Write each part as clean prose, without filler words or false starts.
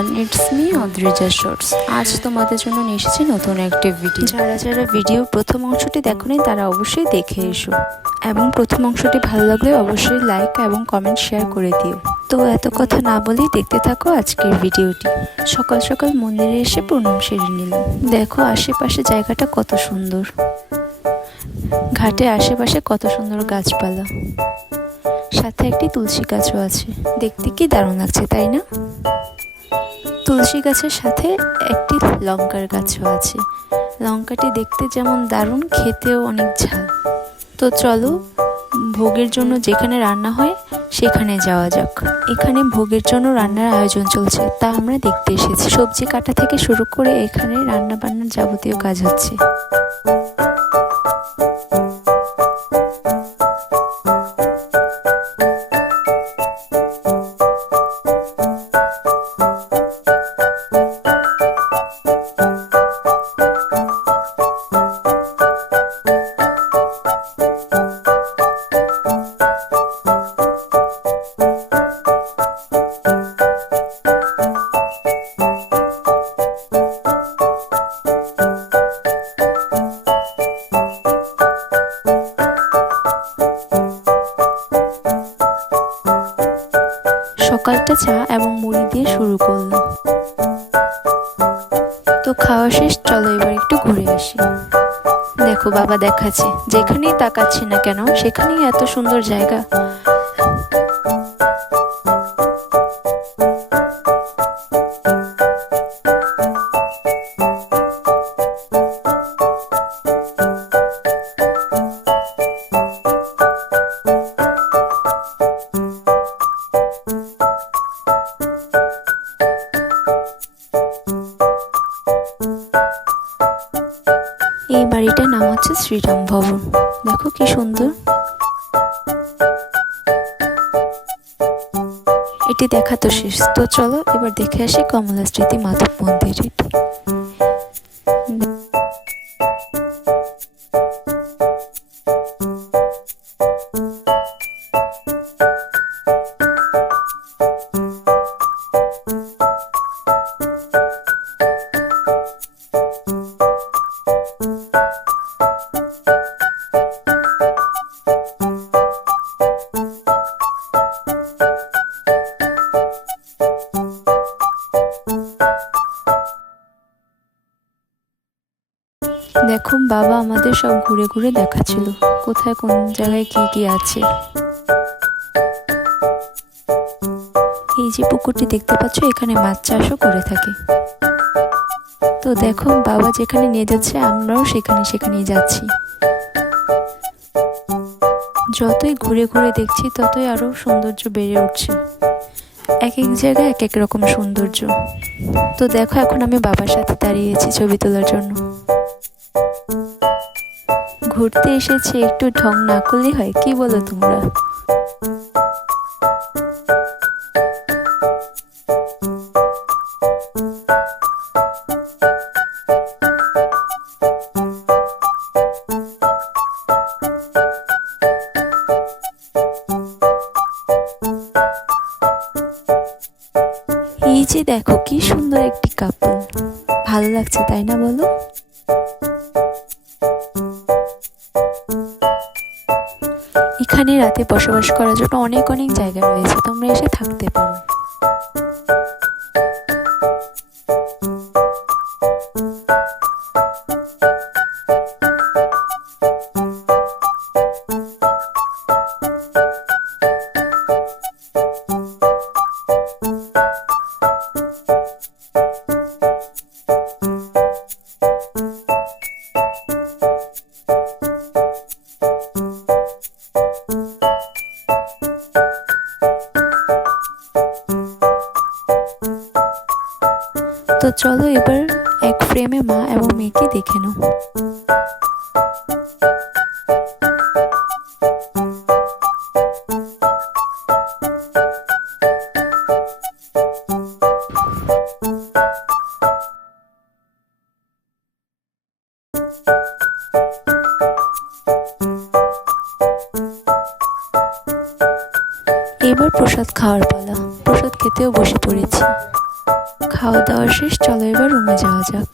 Everyone, it's me Adrija shorts. আজ তোমাদের জন্য নিয়ে এসেছি নতুন একটি ভিডিও। যারা যারা ভিডিওর প্রথম অংশটি দেখোনি তারা অবশ্যই দেখে এসো, এবং প্রথম অংশটি ভালো লাগলে অবশ্যই লাইক এবং কমেন্ট শেয়ার করে দিও। তো এত কথা না বলেই দেখতে থাকো আজকের ভিডিওটি। সকাল সকাল মন্দিরে এসে প্রণাম সেরে নিলাম। দেখো আশেপাশে জায়গাটা কত সুন্দর, ঘাটের আশেপাশে কত সুন্দর গাছপালা, সাথে একটি তুলসী গাছও আছে। দেখতে কি দারুণ লাগছে তাই না? তুলসী গাছের সাথে একটি লঙ্কার গাছও আছে। লঙ্কাটি দেখতে যেমন দারুণ, খেতেও অনেক ঝাল। তো চলো ভোগের জন্য যেখানে রান্না হয় সেখানে যাওয়া যাক। এখানে ভোগের জন্য রান্নার আয়োজন চলছে, তা আমরা দেখতে এসেছি। সবজি কাটা থেকে শুরু করে এখানে রান্না বান্নার যাবতীয় কাজ হচ্ছে। সকালটা চা এবং মুড়ি দিয়ে শুরু করলাম। তো খাওয়া শেষ, চলো এবার একটু ঘুরে আসি। দেখো বাবা দেখাচ্ছে, যেখানেই তাকাচ্ছি না কেন সেখানেই এত সুন্দর জায়গা। এই বাড়িটার নাম হচ্ছে শ্রীরাম ভবন। দেখো কি সুন্দর। এটি দেখা তো শেষ, তো চলো এবার দেখে আসি কমলা স্মৃতি মাধব মন্দির। দেখো বাবা আমাদের সব ঘুরে ঘুরে দেখাচ্ছিল কোথায় কোন জায়গায় কি কি আছে। এই যে পুকুরটি দেখতে পাচ্ছ, এখানে মাছ চাষও করে থাকে। তো দেখো বাবা যেখানে নিয়ে যাচ্ছে আমরাও সেখানেই যাচ্ছি। যতই ঘুরে ঘুরে দেখছি ততই আরো সৌন্দর্য বেড়ে উঠছে। এক এক জায়গায় এক এক রকম সৌন্দর্য। তো দেখো এখন আমি বাবার সাথে দাঁড়িয়েছি ছবি তোলার জন্য। ঘুরতে এসেছে, একটু ঢং না করলে হয়? কি বলো তোমরা? এই যে দেখো কি সুন্দর একটি কাপল, ভালো লাগছে তাই না বলো? এখানে রাতে বসবাস করার জন্য অনেক অনেক জায়গা রয়েছে, তোমরা এসে থাকতে পারো। তো চলো এবার এক ফ্রেমে মা এবং মেয়েকে দেখে নাও। এবার প্রসাদ খাওয়ার পালা। প্রসাদ খেতেও বসে পড়েছি। খাওয়া দাওয়া শেষ, চলো এবার রুমে যাওয়া যাক।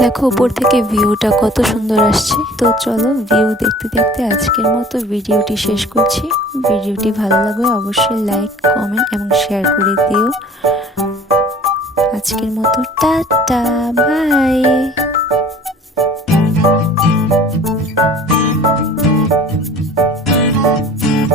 দেখো উপর থেকে ভিউটা কত সুন্দর আসছে। তো চলো ভিউ দেখতে দেখতে আজকের মতো ভিডিওটি শেষ করছি। ভিডিওটি ভালো লাগলে অবশ্যই লাইক, কমেন্ট এবং শেয়ার করে দিও। আজকের মতো টাটা, বাই।